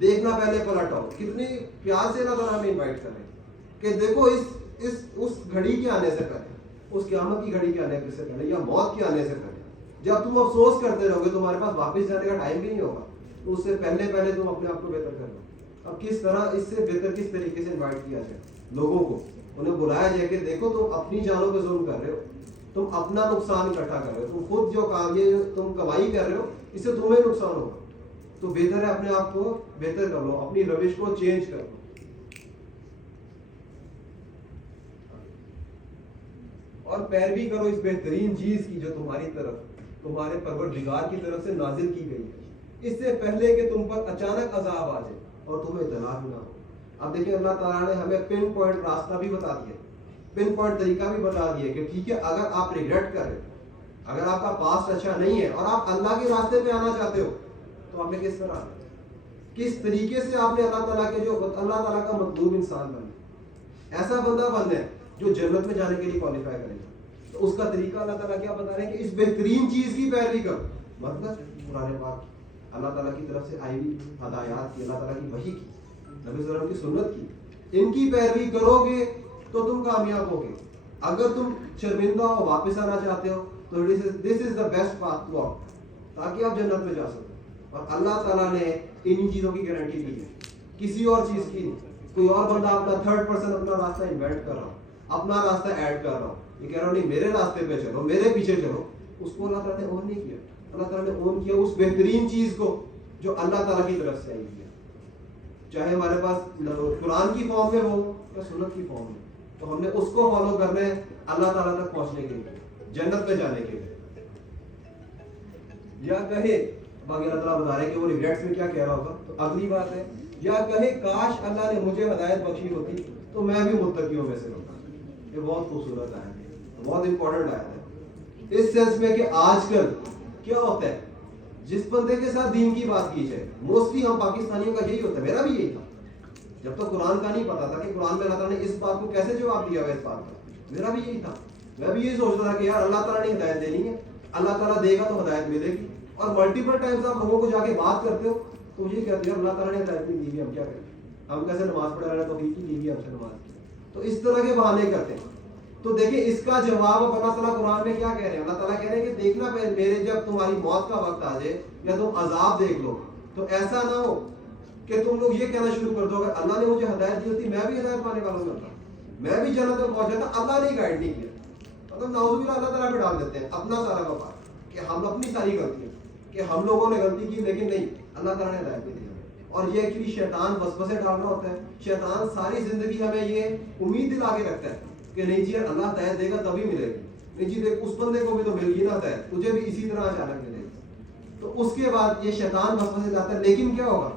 دیکھنا پہلے پلٹ آؤ. کتنی پیار سے اللہ تعالیٰ ہمیں انوائٹ کر رہے ہیں کہ دیکھو اس گھڑی کے آنے سے پہلے, اس قیامت کی گھڑی کے آنے سے پہلے یا موت کے آنے سے پہلے جب تم افسوس کرتے رہو گے تمہارے پاس واپس جانے کا ٹائم بھی نہیں ہوگا, تو اس سے پہلے تم اپنے آپ کو بہتر کر لو. اب کس طرح اس سے بہتر کس طریقے سے انوائٹ کیا جائے لوگوں کو, انہیں بلایا جائے کہ دیکھو تم اپنی جانوں پہ ظلم کر رہے ہو, تم اپنا نقصان اکٹھا کر رہے ہو, تم خود جو کام یہ تم کمائی کر رہے ہو اس سے تمہیں نقصان ہوگا, تو بہتر ہے اپنے آپ کو بہتر کر لو, اپنی روش کو چینج کر لو. اور پیروی کرو اس بہترین چیز کی جو تمہاری طرف تمہارے پروردگار کی طرف سے نازل کی گئی ہے, اس سے پہلے کہ تم پر اچانک عذاب آ جائے اور تمہیں اطلاع بھی نہ ہو. اب دیکھیں اللہ تعالیٰ نے ہمیں پن پوائنٹ راستہ بھی بتا دیا, پن پوائنٹ طریقہ بھی بتا دیا کہ ٹھیک ہے اگر آپ ریگریٹ کر رہے, اگر آپ کا پاسٹ اچھا نہیں ہے اور آپ اللہ کے راستے پہ آنا چاہتے ہو تو آپ نے کس طرح آنا, کس طریقے سے آپ نے اللہ تعالیٰ کے جو اللہ تعالیٰ کا مطلوب انسان بننا, ایسا بندہ بننا ہے جو جنت میں جانے کے لیے کوالیفائی کرے گا. تو اس کا طریقہ اللہ تعالیٰ کیا بتا رہے ہیں کہ اس بہترین چیز کی پیروی کرو, مطلب قرآن پاک اللہ تعالیٰ کی طرف سے آئی ہوئی ہدایات کی, اللہ تعالیٰ کی وحی کی, نبی صلی اللہ علیہ وسلم کی سنت کی, ان کی پیروی کرو گے تو تم کامیاب ہوگے. اگر تم شرمندہ ہو واپس آنا چاہتے ہو تو this is the best path to walk, تاکہ آپ جنت میں جا سکو. اور اللہ تعالیٰ نے انہی چیزوں کی گارنٹی دی ہے, کسی اور چیز کی نہیں. کوئی اور بندہ اپنا 3rd اپنا راستہ انوینٹ کر رہا ہو, اپنا راستہ ایڈ کر رہا ہو, یہ کہہ رہا ہوں نہیں میرے راستے پہ چلو, میرے پیچھے چلو, اس کو اللہ تعالیٰ نے اون نہیں کیا. اللہ تعالیٰ نے اون کیا اس بہترین چیز کو جو اللہ تعالیٰ کی طرف سے آئی ہے, چاہے ہمارے پاس قرآن کی فارم میں ہو یا سنت کی فارم میں, تو ہم نے اس کو فالو کرنا ہے اللہ تعالیٰ تک پہنچنے کے لیے, جنت میں جانے کے لیے. یا کہے باقی اللہ تعالیٰ بتا رہے کہ وہ ریگریٹس میں کیا کہہ رہا ہوگا, تو اگلی بات ہے یا کہے کاش اللہ نے مجھے ہدایت بخشی ہوتی تو میں بھی متقیوں میں سے ہوتا. یہ بہت خوبصورت آیت ہے, بہت امپورٹنٹ آیت ہے اس سینس میں کہ آج کل کیا ہوتا ہے, جس بندے کے ساتھ دین کی بات کی جائے, موسٹلی ہم پاکستانیوں کا یہی ہوتا ہے, میرا بھی یہی تھا جب تک قرآن کا نہیں پتا تھا کہ قرآن میں اللہ تعالیٰ نے اس بات کو کیسے جواب دیا ہوا اس بات کا, میرا بھی یہی تھا. میں بھی یہی سوچتا تھا کہ یار اللہ تعالیٰ نے ہدایت دینی ہے, اللہ تعالیٰ دے گا تو ہدایت ملے گی. اور ملٹیپل ٹائمز آپ لوگوں کو جا کے بات کرتے ہو تو یہ کہتے ہیں اللہ تعالیٰ نے ہدایت نہیں دی, ہم کیا کریں, ہم کیسے نماز پڑھا رہے ہیں, تو کی دی ہم سے نماز. تو اس طرح کے بہانے کرتے ہیں. تو دیکھیں اس کا جواب اب اللہ تعالیٰ قرآن میں کیا کہہ رہے ہیں, اللہ تعالیٰ کہہ رہے ہیں کہ دیکھنا میرے جب تمہاری موت کا وقت آ جائے یا تم عذاب دیکھ لو تو ایسا نہ ہو کہ تم لوگ یہ کہنا شروع کر دو اگر اللہ نے مجھے ہدایت دی ہوتی میں بھی ہدایت پانے والوں میں ہوتا, میں بھی جنت میں پہنچ جاتا. اللہ نے گائیڈ نہیں کیا, مطلب نعوذ باللہ اللہ تعالیٰ پہ ڈال دیتے ہیں اپنا سارا وفا کہ ہم اپنی ساری غلطیاں کہ ہم لوگوں نے غلطی کی, لیکن نہیں اللہ تعالیٰ نے ہدایت نہیں دی. اور یہ ایکچولی شیطان وسوسے ڈال رہا ہوتا ہے. شیطان ساری زندگی ہمیں یہ امید دلا کے رکھتا ہے کہ نہیں جی اللہ ہدایت دے گا تبھی ملے گی, نہیں جی دیکھ اس بندے کو بھی تو مل گئی نا ہدایت, تجھے بھی اسی طرح اچانک ملے گی. تو اس کے بعد یہ شیطان وسوسے لاتا ہے. لیکن کیا ہوگا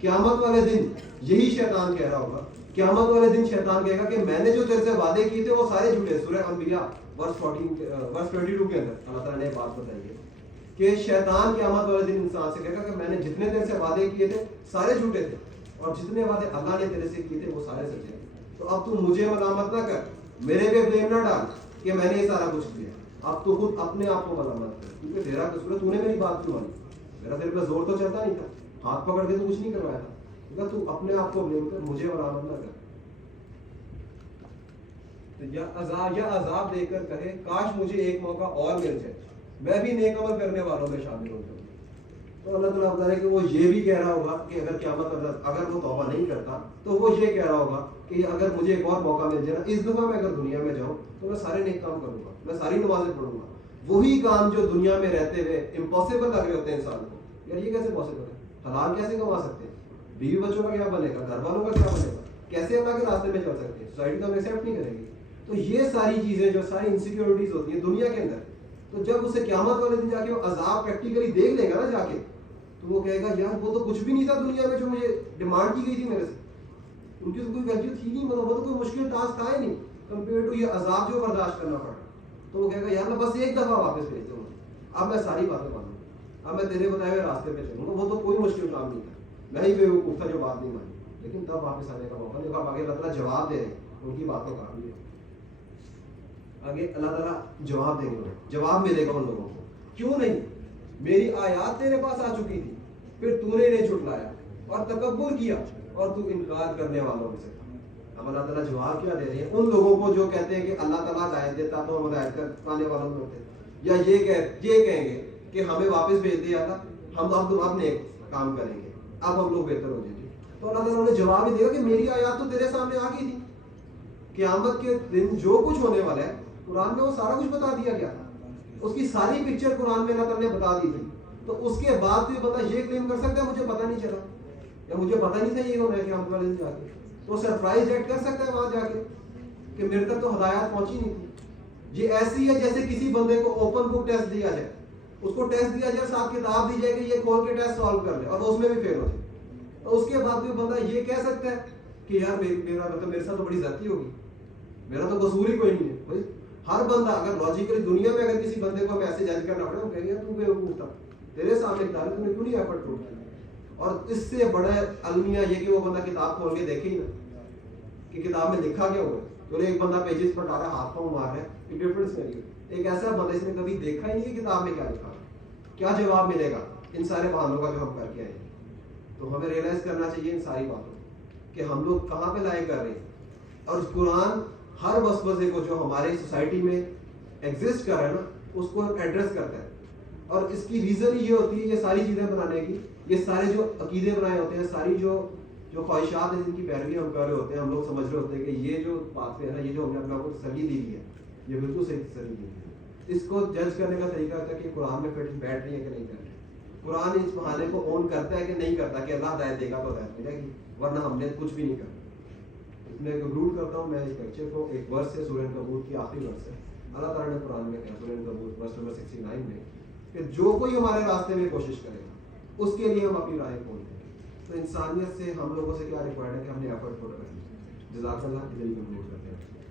قیامت والے دن, یہی شیطان کہہ رہا ہوگا قیامت والے دن, شیطان کہے گا کہ میں نے جو تیرے سے وعدے کیے تھے وہ سارے جھوٹے. سورہ انبیاء ورس 22 کے اندر اللہ تعالیٰ نے بات بتائی ہے کہ شیطان قیامت والے دن انسان سے کہے گا کہ میں نے جتنے تیرے سے وعدے کیے تھے سارے جھوٹے تھے, اور جتنے وعدے اللہ نے تیرے سے کیے تھے وہ سارے سچے تھے. تو اب تو مجھے ملامت نہ کر, میرے پہ بلیم نہ ڈال کہ میں نے یہ سارا کچھ کیا. اب تو خود اپنے آپ کو ملامت کر, کیونکہ تیرا قصور ہے, تو نے میری بات کیوں مانی, میرا تیرے پہ زور تو چلتا نہیں تھا, ہاتھ پکڑ کے تو کچھ نہیں کروایا تھا. تو اپنے آپ کو بلیم کر, مجھے ملامت نہ کر. یا عذاب دے کر کہے کاش مجھے ایک موقع اور مل جائے, میں بھی نیک عمل کرنے والوں میں شامل ہو جاؤں. تو اللہ تعالیٰ بتا رہا ہے کہ وہ یہ بھی کہہ رہا ہوگا کہ اگر قیامت اگر وہ توبہ نہیں کرتا تو وہ یہ کہہ رہا ہوگا کہ اگر مجھے ایک اور موقع مل جائے نا, اس دفعہ میں اگر دنیا میں جاؤں تو میں سارے نیک کام کروں گا, میں ساری نمازیں پڑھوں گا. وہی کام جو دنیا میں رہتے ہوئے امپاسبل لگ رہے ہوتے ہیں انسان کو, یار یہ کیسے پاسبل ہے, حلال کیسے کما سکتے ہیں, بیوی بچوں کا کیا بنے گا, گھر والوں کا کیا بنے گا, کیسے اللہ کے راستے میں چل سکتے ہیں, سوسائٹی تو ہمیں ایکسیپٹ نہیں کرے گی. تو یہ ساری چیزیں جو ساری انسیکیورٹیز ہوتی ہیں دنیا کے اندر, تو جب اسے قیامت والے دن جا کے وہ عذاب پریکٹیکلی دیکھ لے گا نا جا کے, تو وہ کہے گا یار وہ تو کچھ بھی نہیں تھا دنیا میں جو مجھے ڈیمانڈ کی گئی تھی میرے سے, ان کی تو کوئی ویلیو تھی نہیں, مطلب وہ تو کوئی مشکل ٹاسک تھا ہی نہیں کمپیئر ٹو یہ عذاب جو برداشت کرنا پڑا. تو وہ کہے گا یار میں بس ایک دفعہ واپس بھیج دوں, اب میں ساری باتیں مانوں گا, اب میں تیرے بتائے ہوئے راستے پہ چلوں گا. وہ تو کوئی مشکل کام نہیں تھا, میں ہی بیوقوف تھا جو بات نہیں مانی, لیکن تب واپس آنے کا موقع نہیں. آگے اللہ تعالیٰ جواب دے رہے ہیں ان کی باتوں کا بھی, آگے اللہ تعالیٰ جواب دیں گے, جواب ملے گا ان لوگوں کو. کیوں نہیں, میری آیات تیرے پاس آ چکی تھی, پھر تو نے انہیں جھٹلایا, اور تکبر کیا اور تو انکار کرنے والوں میں سے تھا. اب اللہ تعالیٰ جواب کیا دے رہے ہیں ان لوگوں کو جو کہتے ہیں کہ اللہ تعالیٰ ہدایت دیتا تو ہم ہدایت کر پانے والوں میں ہوتے, یا یہ کہیں گے کہ ہمیں واپس بھیج دیا تھا, ہم اپنے کام کریں گے, اب ہم لوگ بہتر ہو جائیں گے. تو اللہ تعالیٰ نے جواب ہی دیا کہ میری آیات تو تیرے سامنے آ گئی تھی. قیامت کے دن جو کچھ ہونے والا ہے قرآن میں وہ سارا کچھ بتا دیا گیا تھا, اس کی ساری پکچر قرآن میں اللہ تعالیٰ نے بتا دی تھی. تو اس کے بعد کوئی بندہ یہ کلیم کر سکتا ہے مجھے پتہ نہیں چلا, یا مجھے پتہ نہیں تھا یہ ہونا ہے قیامت والے دن جا کے, تو سرپرائز ایڈ کر سکتا ہے وہاں جا کے کہ میرے تک تو ہدایات پہنچی نہیں تھی. یہ ایسی ہے جیسے کسی بندے کو اوپن بک ٹیسٹ دیا جائے, اس کو ٹیسٹ دیا جائے, ساتھ کتاب دی جائے کہ یہ کھول کے ٹیسٹ سالو کر لے اور وہ اس میں بھی فیل ہو جائے. تو اس کے بعد کوئی بندہ یہ کہہ سکتا ہے کہ یار میرے ساتھ تو بڑی زیادتی ہوگی, میرا تو قصور ہی کوئی نہیں ہے. بھائی ہر بندہ اگر لاجیکلی دنیا میں اگر کسی بندے کو ہم ایسے جج کرنا پڑے, وہ کہیں گے تو بیوقوف تھا, تیرے سامنے کتاب ہے, تو نے کیوں نہیں ایفرٹ کیا. اور اس سے بڑا المیہ یہ کہ وہ بندہ کتاب کھول کے دیکھے ہی نا کہ کتاب میں لکھا کیا ہوا ہے. تو ایک بندہ پیجز پر ڈالا, ہاتھ پاؤں مار رہا ہے, ایک ڈفرنس نہیں ہے. ایک ایسا بندہ اس نے کبھی دیکھا ہی نہیں کہ کتاب میں کیا لکھا, کیا جواب ملے گا ان سارے بہانوں کا جو ہم کر کے آئے ہیں. تو ہمیں ریئلائز کرنا چاہیے ان ساری باتوں کہ ہم لوگ کہاں پہ لائے کر رہے ہیں. اور قرآن ہر وسوسے کو جو ہمارے سوسائٹی میں ایگزسٹ کر رہا ہے نا, اس کو ایڈریس کرتا ہے. اور اس کی ریزن یہ ہوتی ہے یہ ساری چیزیں بنانے کی, یہ سارے جو عقیدے بنائے ہوتے ہیں, ساری جو خواہشات ہیں جن کی پیروی ہم کر رہے ہوتے ہیں, ہم لوگ سمجھ رہے ہوتے ہیں کہ یہ جو بات ہے نا, یہ جو ہم نے اپنے آپ کو تسلی دی ہے, یہ بالکل صحیح تسلی دی ہے. اس کو جج کرنے کا طریقہ ہوتا ہے کہ قرآن میں فٹ بیٹھ رہی ہے کہ نہیں کر رہی. قرآن اس بہانے کو اون کرتا ہے کہ نہیں کرتا کہ اللہ ہدایت دے گا تو ہدایت ملے گی, ورنہ ہم نے کچھ بھی نہیں کرنا. اس میں کنکلوڈ کرتا ہوں میں اس لیکچر کو ایک ورس سے, سورہ عنکبوت کی آخری ورس ہے. اللہ تعالیٰ نے قرآن میں کہا سورہ عنکبوت ورس نمبر 69 میں کہ جو کوئی ہمارے راستے میں کوشش کرے گا اس کے لیے ہم اپنی راہیں کھولتے ہیں. تو انسانیت سے ہم لوگوں سے کیا ریکوائرڈ ہے کہ ہم نے ایفرٹ پٹ کریں. جزاک اللہ, کنکلوڈ کرتے ہیں.